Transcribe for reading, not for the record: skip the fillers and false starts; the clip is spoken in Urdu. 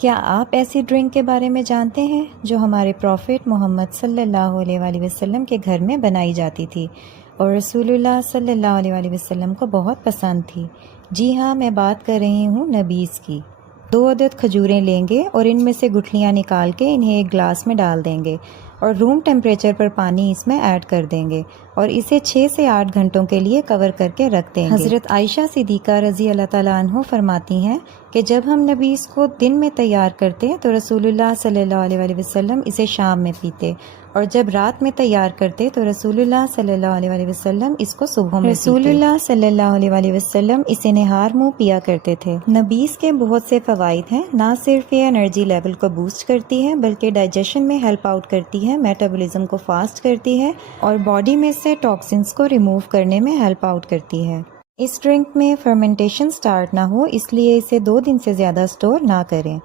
کیا آپ ایسی ڈرنک کے بارے میں جانتے ہیں جو ہمارے پروفٹ محمد صلی اللہ علیہ وآلہ وسلم کے گھر میں بنائی جاتی تھی اور رسول اللہ صلی اللہ علیہ وآلہ وسلم کو بہت پسند تھی؟ جی ہاں، میں بات کر رہی ہوں نبیذ کی۔ 2 عدد کھجوریں لیں گے اور ان میں سے گٹھلیاں نکال کے انہیں ایک گلاس میں ڈال دیں گے اور روم ٹیمپریچر پر پانی اس میں ایڈ کر دیں گے اور اسے 6 سے 8 گھنٹوں کے لیے کور کر کے رکھ دیں گے۔ حضرت عائشہ صدیقہ رضی اللہ تعالیٰ عنہ فرماتی ہیں کہ جب ہم نبیذ کو دن میں تیار کرتے تو رسول اللہ صلی اللہ علیہ وآلہ وسلم اسے شام میں پیتے، اور جب رات میں تیار کرتے تو رسول اللہ صلی اللہ علیہ وآلہ وسلم اس کو صبح میں پیتے۔ رسول اللہ صلی اللہ علیہ وآلہ وسلم اسے نہار منہ پیا کرتے تھے۔ نبیذ کے بہت سے فوائد ہیں۔ نہ صرف یہ انرجی لیول کو بوسٹ کرتی ہے بلکہ ڈائجیشن میں ہیلپ آؤٹ کرتی ہے، میٹابولزم کو فاسٹ کرتی ہے اور باڈی میں سے ٹاکسنز کو ریموو کرنے میں ہیلپ آؤٹ کرتی ہے۔ اس ڈرنک میں فرمنٹیشن سٹارٹ نہ ہو، اس لیے اسے 2 دن سے زیادہ سٹور نہ کریں۔